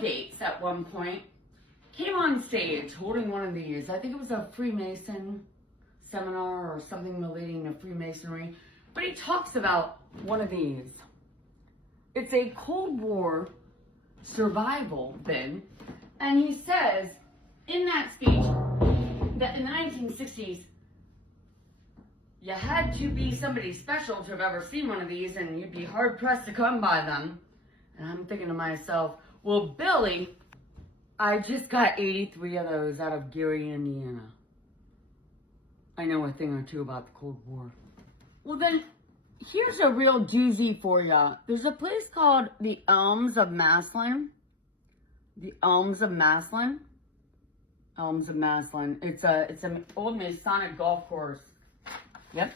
Gates at one point came on stage holding one of these. I think it was a Freemason seminar or something relating to Freemasonry. But he talks about one of these. It's a Cold War survival bin. And he says in that speech that in the 1960s, you had to be somebody special to have ever seen one of these, and you'd be hard pressed to come by them. And I'm thinking to myself, well, Billy, I just got 83 of those out of Gary, Indiana. I know a thing or two about the Cold War. Well then, here's a real doozy for ya. There's a place called the Elms of Maslin. The Elms of Maslin. Elms of Maslin. It's an old Masonic golf course. Yep.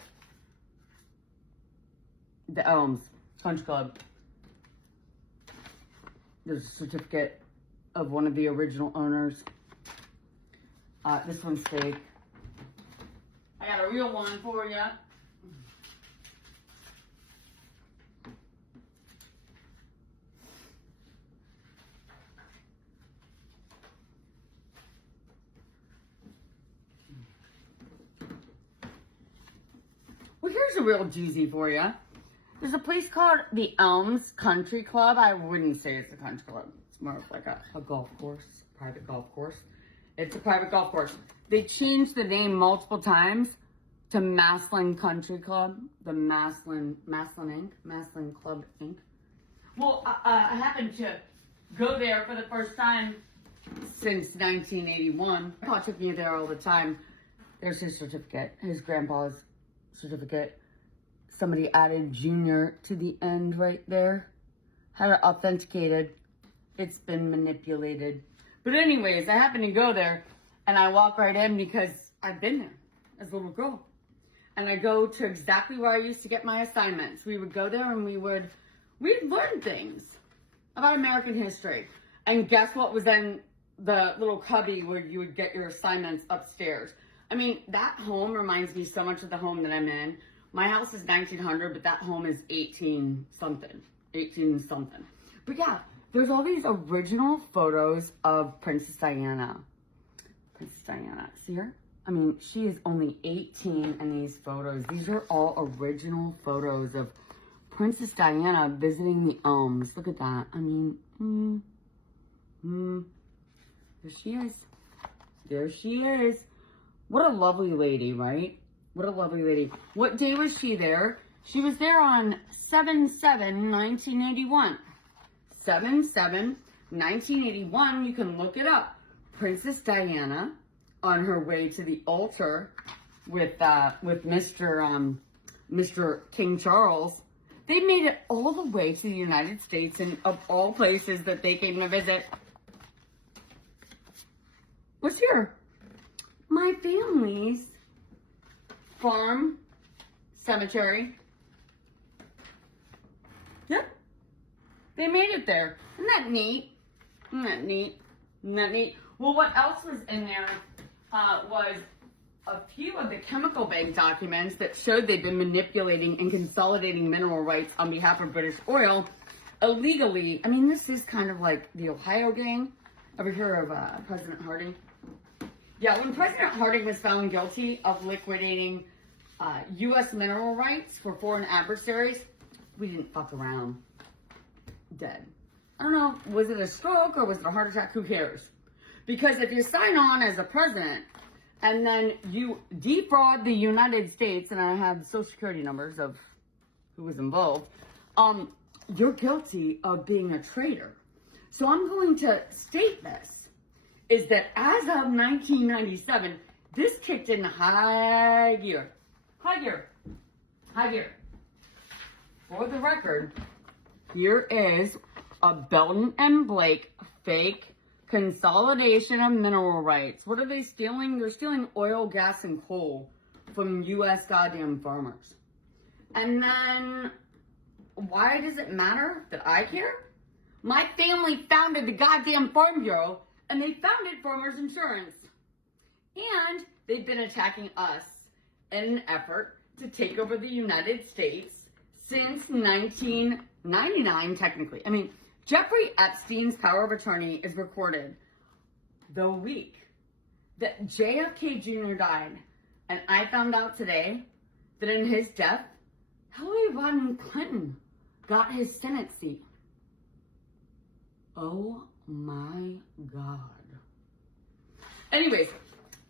The Elms Country Club. There's a certificate of one of the original owners. This one's fake. I got a real one for you. Well, here's a real doozy for you. There's a place called the Elms Country Club. I wouldn't say it's a country club. It's more of like a golf course, private golf course. It's a private golf course. They changed the name multiple times to Maslin Country Club. The Maslin Club Inc. Well, I happened to go there for the first time since 1981. My grandpa took me there all the time. There's his certificate, his grandpa's certificate. Somebody added junior to the end right there. Had it authenticated. It's been manipulated. But anyways, I happen to go there and I walk right in because I've been there as a little girl. And I go to exactly where I used to get my assignments. We would go there and we'd learn things about American history. And guess what was in the little cubby where you would get your assignments upstairs? I mean, that home reminds me so much of the home that I'm in. My house is 1900, but that home is 18 something. But yeah, there's all these original photos of Princess Diana. Princess Diana, see her? I mean, she is only 18 in these photos. These are all original photos of Princess Diana visiting the Elms. Look at that. I mean, there she is. There she is. What a lovely lady, right? What a lovely lady. What day was she there? She was there on 7/7/1981. 7/7/1981, you can look it up. Princess Diana on her way to the altar with Mr. King Charles. They made it all the way to the United States, and of all places that they came to visit. What's here? My family's farm cemetery. Yep. They made it there. Isn't that neat? Isn't that neat? Isn't that neat? Well, what else was in there was a few of the chemical bank documents that showed they'd been manipulating and consolidating mineral rights on behalf of British oil illegally. I mean, this is kind of like the Ohio gang. Ever hear of President Harding? Yeah, when President Harding was found guilty of liquidating U.S. mineral rights for foreign adversaries, we didn't fuck around. Dead. I don't know, was it a stroke or was it a heart attack? Who cares? Because if you sign on as a president and then you defraud the United States, and I have social security numbers of who was involved, you're guilty of being a traitor. So I'm going to state this, is that as of 1997, this kicked in high gear. High gear. High gear. For the record, here is a Belton and Blake fake consolidation of mineral rights. What are they stealing? They're stealing oil, gas, and coal from U.S. goddamn farmers. And then, why does it matter that I care? My family founded the goddamn Farm Bureau, and they founded Farmers Insurance. And they've been attacking us in an effort to take over the United States since 1999, technically. I mean, Jeffrey Epstein's power of attorney is recorded the week that JFK Jr. died. And I found out today that in his death, Hillary Rodham Clinton got his Senate seat. Oh my God. Anyways,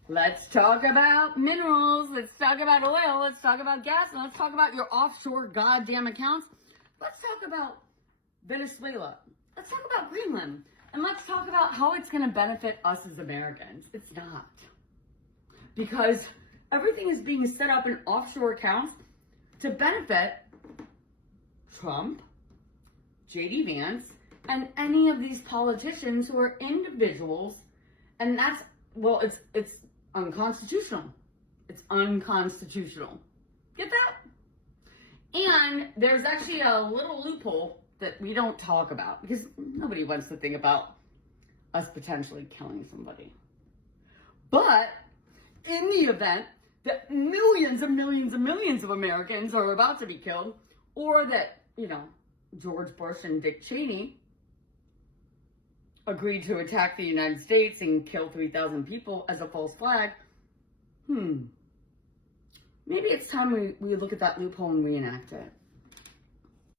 let's talk about minerals. Let's talk about oil. Let's talk about gas. And let's talk about your offshore goddamn accounts. Let's talk about Venezuela. Let's talk about Greenland. And let's talk about how it's going to benefit us as Americans. It's not. Because everything is being set up in offshore accounts to benefit Trump, J.D. Vance, and any of these politicians who are individuals. And that's, well, it's unconstitutional. It's unconstitutional. Get that? And there's actually a little loophole that we don't talk about because nobody wants to think about us potentially killing somebody. But in the event that millions and millions and millions of Americans are about to be killed, or that, George Bush and Dick Cheney agreed to attack the United States and kill 3,000 people as a false flag, maybe it's time we look at that loophole and reenact it.